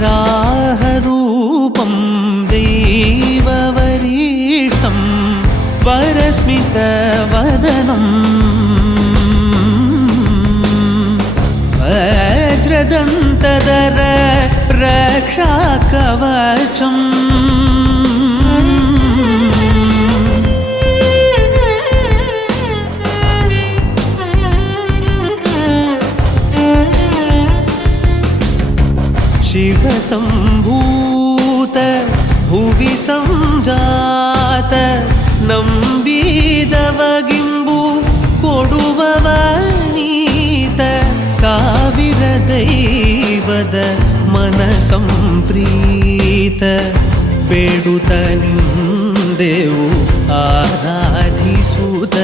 वराहरूपं दैववरीष्टं वरस्मितवदनं वज्रदन्तधर रक्षाकवचम् शिवसम्भूत भुवि संजात नम्बिदवगिम्बु कोडुववनीत ಸಾವಿರ ದೈವದ ಮನಸಂಪ್ರೀತ ಬೇಡುತ್ತ ನಿಂದೆವು ಆರಾಧಿಸುತ್ತ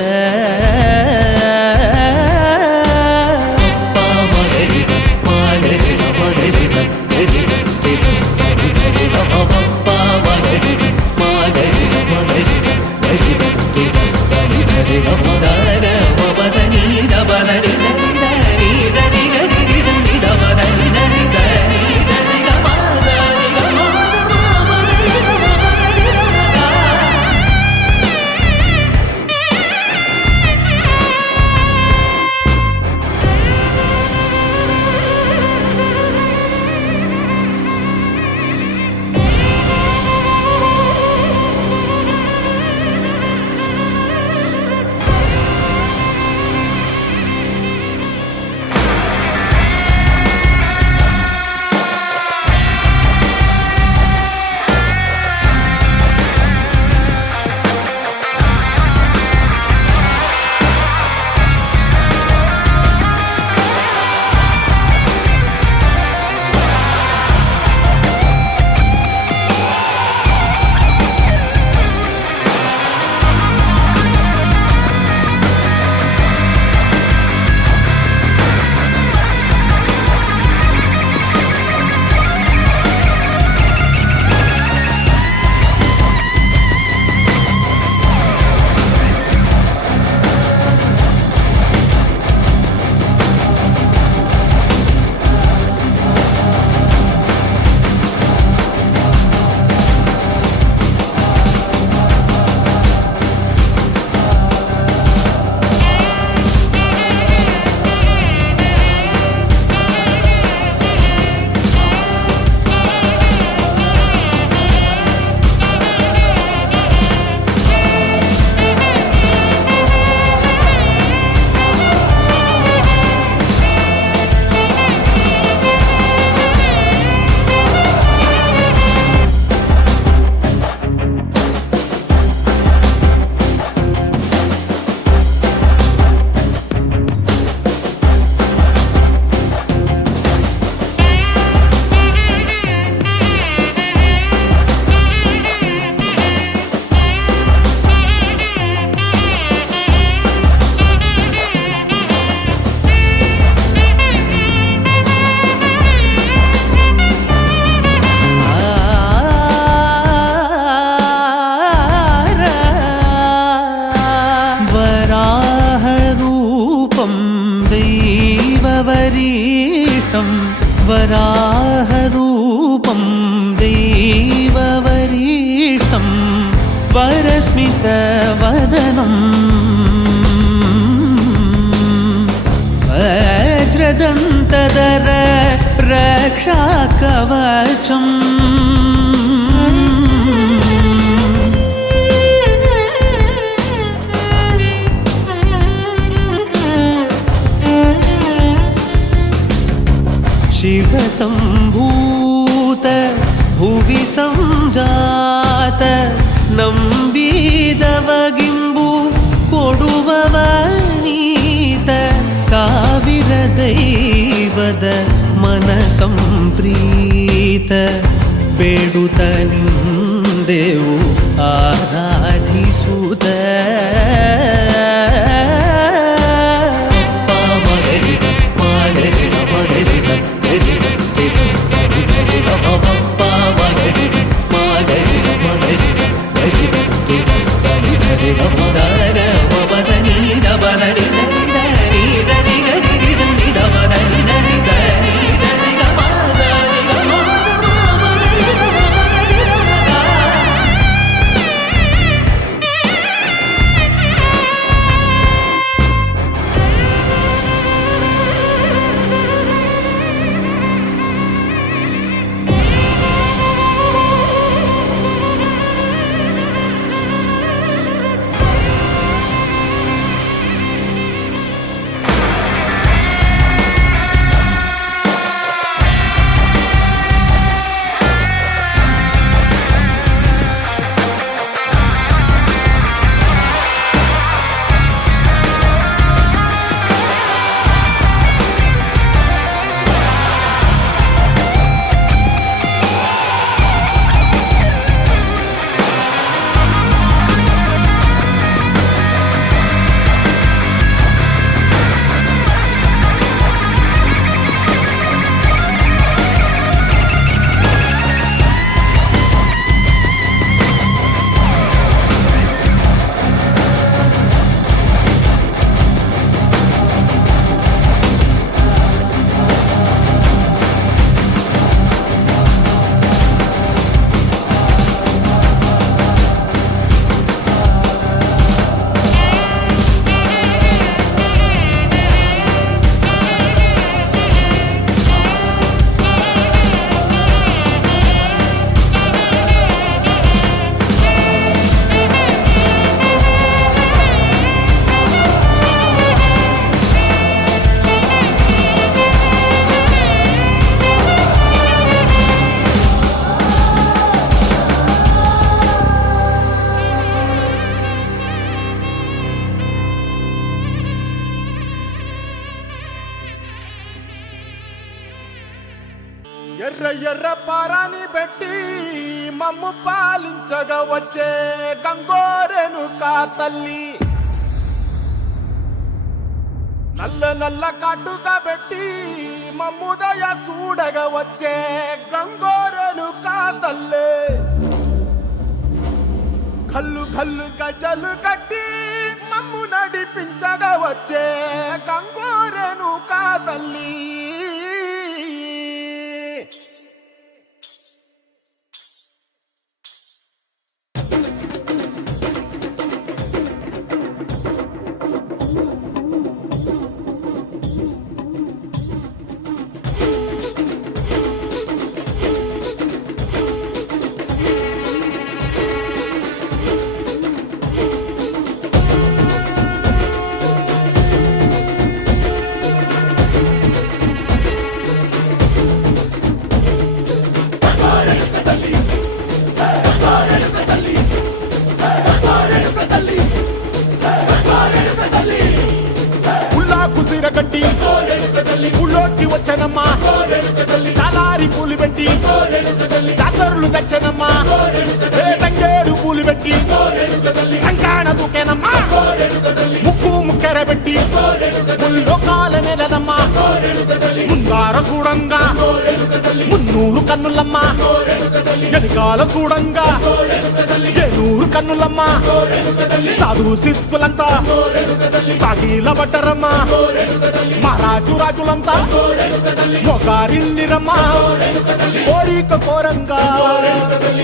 वराहरूपं दैववरीष्टं वरस्मितवदनं वज्रदन्तधर रक्षाकवचम् शिवसम्भूत भुवि संजात नम्बिदवगिम्बु कोडुववनीत ಸಾವಿರ ದೈವದ ಮನಸಂಪ್ರೀತ ಬೇಡುತ್ತ ನಿಂದೆವು ಆರಾಧಿಸುತ್ತ ఎర్ర ఎర్ర పారాని పెట్టి మమ్ము పాలించగా వచ్చే గంగోరెనుకా తల్లి, నల్ల నల్ల కాటుగా పెట్టి మమ్ముదయ చూడగా వచ్చే గంగోరెనుకా తల్లి, కల్లు కల్లు గజలు కట్టి మమ్ము నడిపించగా వచ్చే గంగోరెనుకా తల్లి. గట్టి ఊళ్ళోకి వచ్చనమ్మా, చాలారి పూలు పెట్టి జాతరులు తెచ్చనమ్మా, తంగేడు పూలు పెట్టి కంకాణ దూకేనమ్మా, ముక్కు ముక్కెర పెట్టి ముల్లోకాల నెలనమ్మా, ముందార చూడంగా మున్నూరు కన్నులమ్మా, వెనకాల చూడంగా ఏనూరు కన్నులమ్మా, సాధు సిద్ధులంతా సాగిల పడ్డరమ్మా, మహారాజు రాజులంతా మొగారిల్లిరమ్మా, కోరిక కోరంగా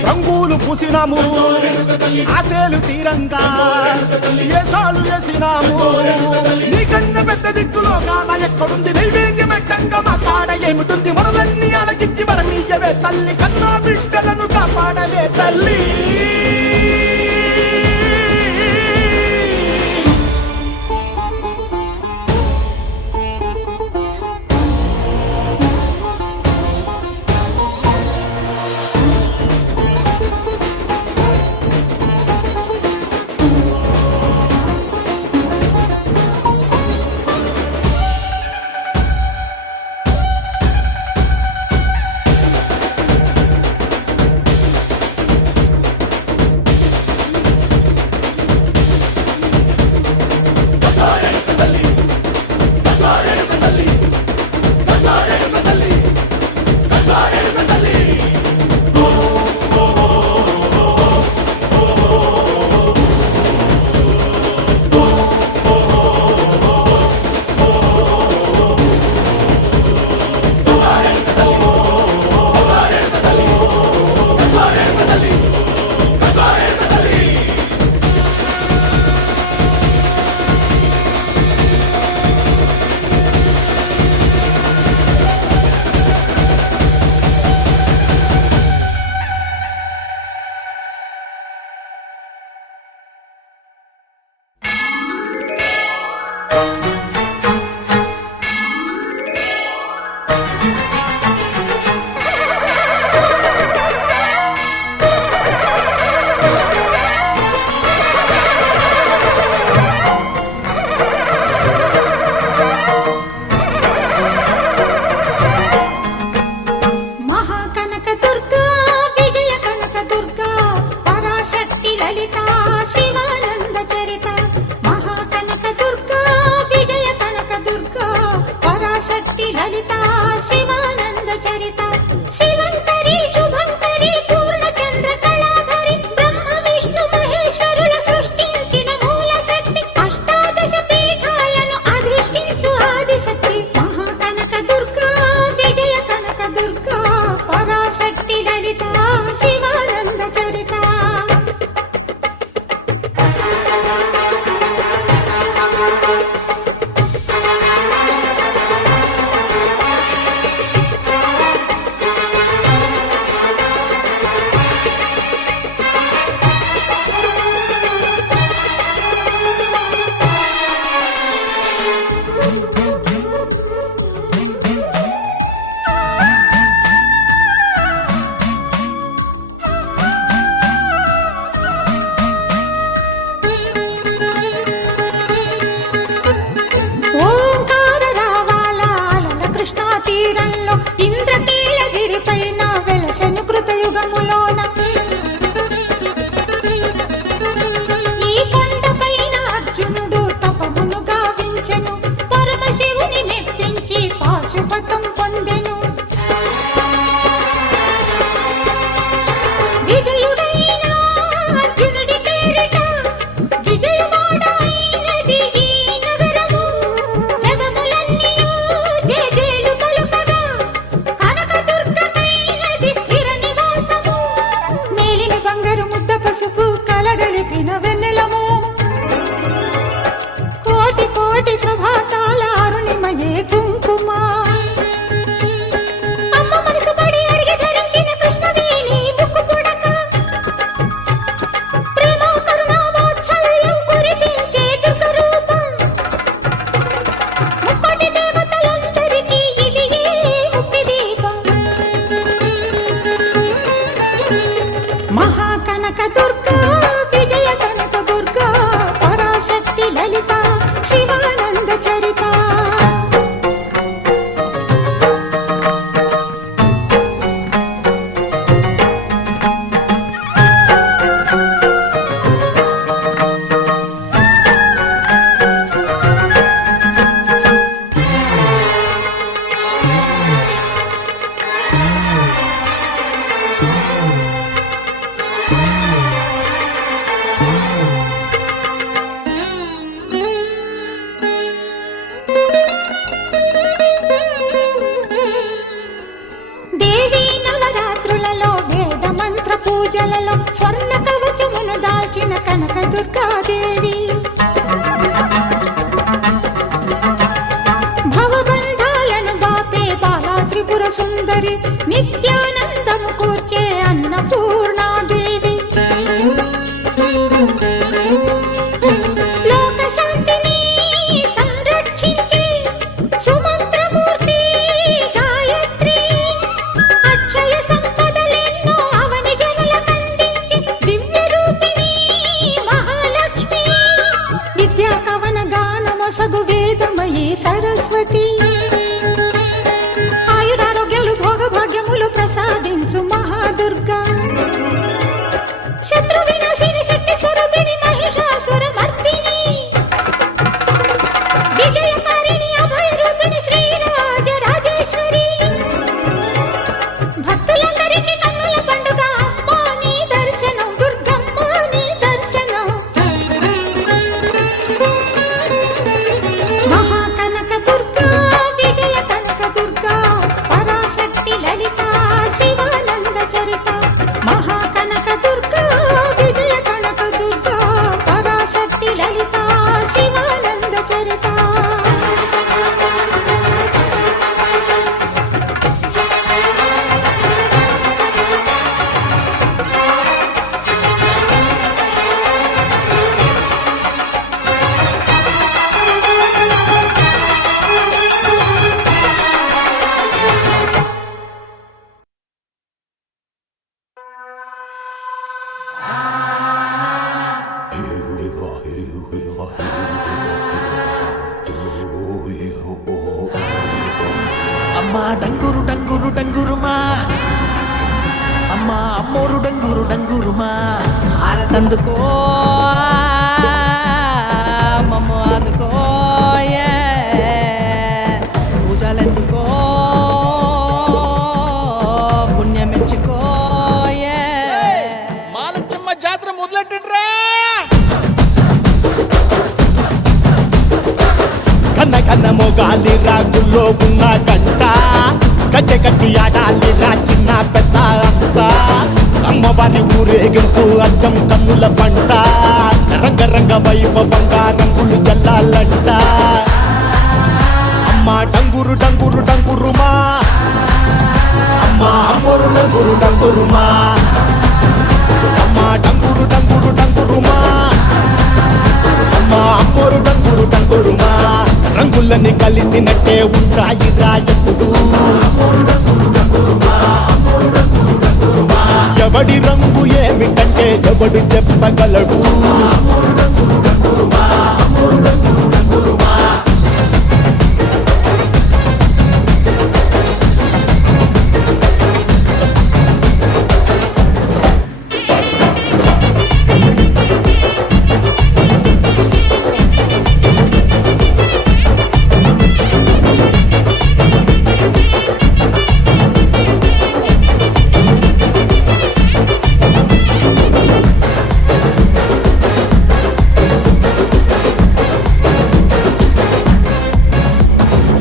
రంగులు పూసినాము, ఆశలు తీరంగా ఏసాలు వేసినాము, నీకన్నా పెద్ద దిక్కులో కాన ఎక్కడుంది, నైవేద్యం ఎట్టంగా మా కాడ ఏమిటుంది, మనలన్నీ అలకించి వరమీయవే తల్లి, కన్నా బిడ్డలను కాపాడవే తల్లి. మహాకనక దుర్గా విజయ కనక దుర్గా పరాశక్తి లలిత శివానంద చరిత దేవి నవరాత్రులలో వేద మంత్ర పూజలలో స్వర్ణ కవచమును దాల్చిన కనక దుర్గాదేవి భవబంధాలను బాపే బాలా త్రిపుర సుందరి నిత్యానందము కూర్చే అన్నపూర్ణాదేవి లోక శాంతిని సంరక్షించే సుమంత్రమూర్తి గాయత్రి అక్షయ సంపదలెన్నో అవని జనులకందించి దివ్య రూపిణి మహాలక్ష్మి విద్యా కవన గానమొసగు వేదమయీ సరస్వతి ఆయురారోగ్యాలు భోగభాగ్యములు ప్రసాదించు మహాదుర్గా శత్రు వినాశిని శక్తి స్వరూపిణి మహిషాసుర మర్దిని విజయకారిణి అభయ రూపిణి శ్రీరాజ రాజేశ్వరి భక్తులందరికీ కన్నుల పండుగ అమ్మా నీ దర్శనం దుర్గమ్మ నీ దర్శనం మహాకనక దుర్గా విజయ కనక దుర్గా పరాశక్తి లలిత శివానంద చరిత మహాకనక దుర్గా విజయ కనక దుర్గా పరాశక్తి లలిత శివానంద చరిత అమ్మా డంగురు డంగురు డంగురుమా అమ్మా అమ్మోరు డంగురు డంగురుమా ఆరతందుకో మమ్మ అందుకో పూజలెందుకో పుణ్యమెచ్చుకో మాలచ్చమ్మ జాతర మొదలెట్టండ్రా కన్న కన్న మొగాలి రాగుల్లో ఉన్న గంట గజ్జె కట్టి ఆడాలి రా చిన్న పెద్ద అంతా అమ్మవారి ఊరేగింపు అచ్చం కన్నుల పంట రంగరంగ వైభవంగా రంగులు జల్లాలంట అమ్మా డంగురు డంగురు డంగురుమా అమ్మా అమ్మోరు డంగురు డంగురుమా అమ్మా డంగురు డంగురు డంగురుమా అమ్మా అమ్మోరు డంగురు డంగురుమా రంగులని కలిసినట్టే ఉంటాయి రాజపుడు ఎవడి రంగు ఏమిటంటే ఎవడు చెప్పగలడు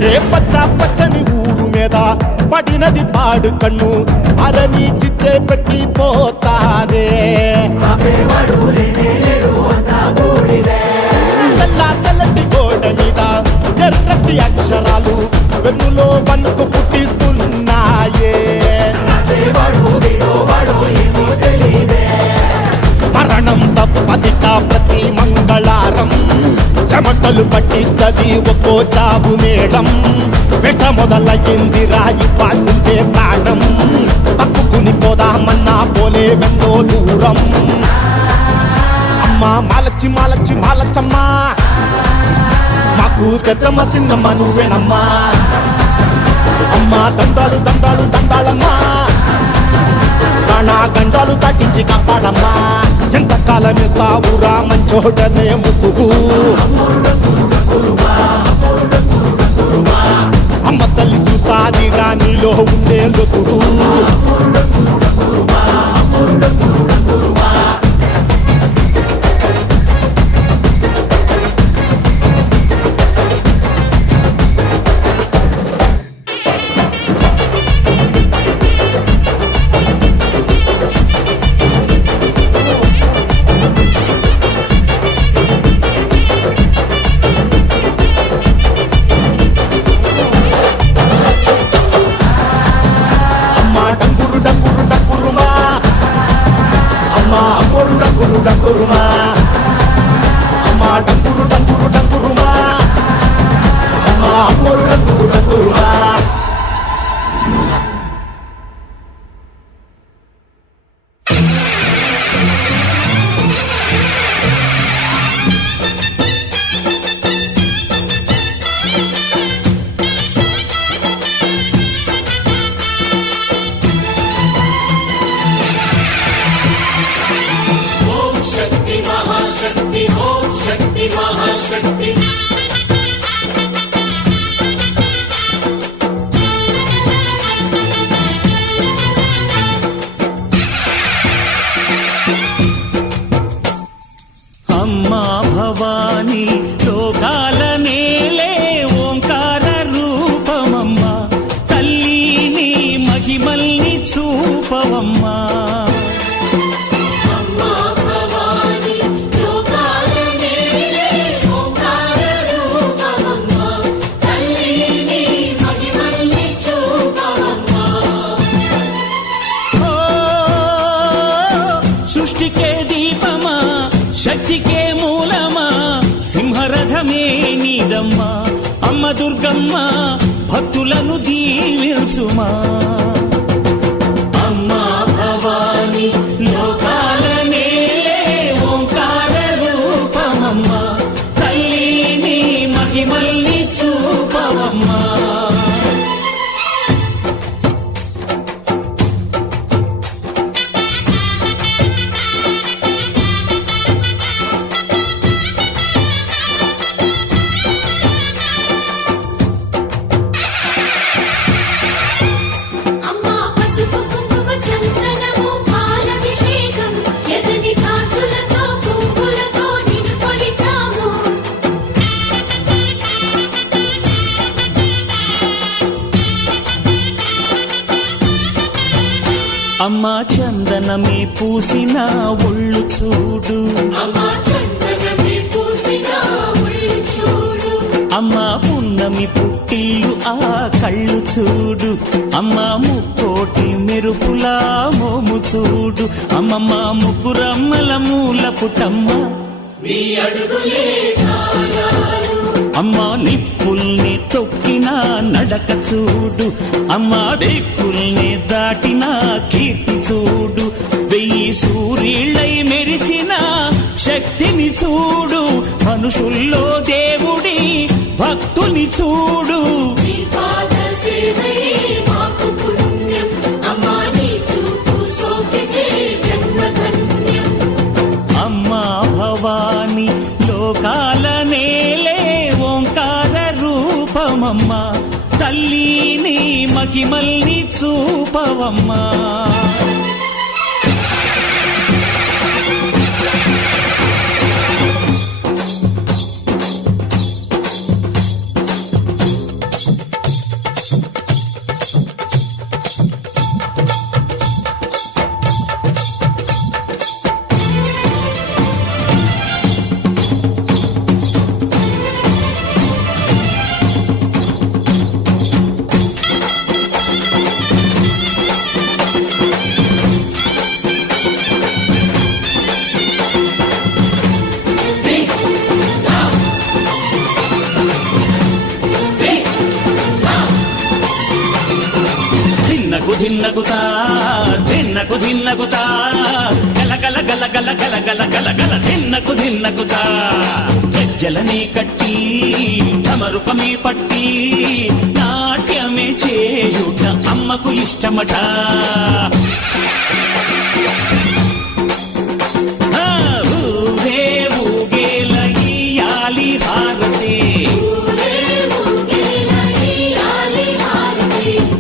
ఏ పచ్చ పచ్చని ఊరు మీద పడినది పాడు కన్ను అరని చిచ్చే పెట్టి పోతాదే తెల్ల తెల్లటి గోడ మీద ఎర్రటి అక్షరాలు వెన్నులో వన్నుకు పుట్టిస్తున్నాయే మరణం తప్పదిక ప్రతి మంగళారం చెమటలు పట్టిస్తది ఒక్కో చావు మేళం వెట మొదలయ్యింది రాయి పాల్సిందే ప్రాణం తప్పుకుని పోదామన్నా పోలే వెన్నో దూరం అమ్మా మాలచ్చి మాలచ్చి మాలచ్చమ్మా మాకు పెద్దమ్మ సిన్నమ్మ నువ్వేనమ్మా అమ్మా దండాలు దండాలు దండాలమ్మా నా గండాలు తట్టించి కాపాడమ్మా ఎంత కాలం ఇస్తావురా మంచోడనే ముసుగు అమ్మ తల్లి చూస్తాదిరా నీలో ఉండే లొసుడు డంగురుమా అమ్మా డంగురు డంగురు డంగురుమా అమ్మా అమ్మోరు డంగురు డంగురుమా అమ్మా భవాని లోకాల నేలే ఓంకార రూపమమ్మా తల్లిని మహిమల్ని చూపవమ్మా సృష్టికే దీపమా శక్తికే మూలమా సింహరథమే నీదమ్మా అమ్మ దుర్గమ్మ భక్తులను దీవించుమా అమ్మా భవాని లోకాల నేలే ఓంకార రూపమమ్మా తల్లిని మహిమల్ని చూపవమ్మా అమ్మా చందనమే పూసిన ఒళ్ళు చూడు అమ్మా పున్నమి పుట్టిల్లు ఆ కళ్ళు చూడు అమ్మా ముక్కోటి మెరుపులా మోము చూడు అమ్మమ్మ ముగ్గురమ్మల మూల పుటమ్మ అమ్మా నిప్పుల్ని తొక్కిన నడక చూడు అమ్మా దిక్కుల్ని దాటిన కీర్తి చూడు 1000 సూర్యుళ్ళై మెరిసిన శక్తిని చూడు మనుషుల్లో దేవుడి భక్తుని చూడు అమ్మా భవాని లోకాల నేలే ఓంకార రూపమమ్మా తల్లిని మహిమల్ని చూపవమ్మా ధిన్నకు ధిన్నకుతా గల గల గల గల గల దిన్నకు దిన్నకుతా గజ్జలనే కట్టి ఢమరుకమే పట్టి నాట్యమే చేయుట అమ్మకు ఇష్టమట ఆ, ఊరే ఊగేల ఇయ్యాలి హారతి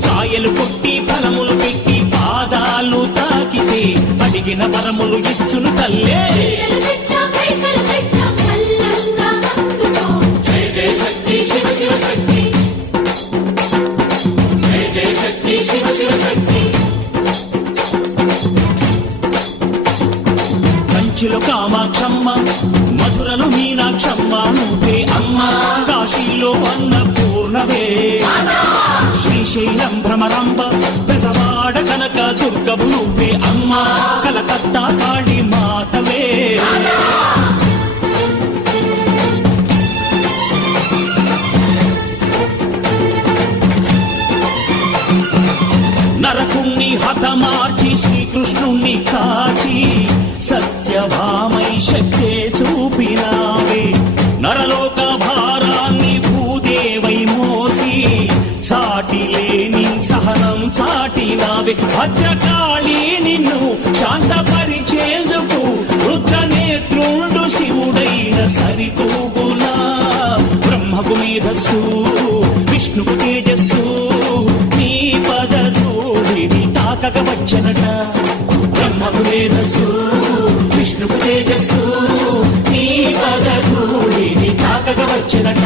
కాయలు కొట్టి ఫలములు పెట్టి పాదాలు తాకితే అడిగిన వరములు ఇచ్చును తల్లే కంచిలో కామాక్షమ్మ మధురలు మీనాక్షమ్మ నువ్వే అమ్మ కాశీలో అన్నపూర్ణవే శ్రీశైలం భ్రమరాంబ బెజవాడ కనక దుర్గవు నువ్వే అమ్మ కలకత్తా కాళీ మాతవే నరకుణ్ణి హతమార్చి శ్రీకృష్ణుణ్ణి కాచి సత్యభామై శక్తే చూపినావే నరలోక భారాన్ని భూదేవై మోసి సాటి లేని సహనం చాటినావే భద్రకాళి నిన్ను శాంతపరిచేందుకు రుద్రనేత్రుండు శివుడైన సరితూగులా బ్రహ్మకు మేధస్సు విష్ణుకు తేజస్సు నీ పదధూళిని తాకక వచ్చనట బ్రహ్మకు మేధస్సు విష్ణుకు తేజస్సు నీ పదధూళిని తాకక వచ్చనట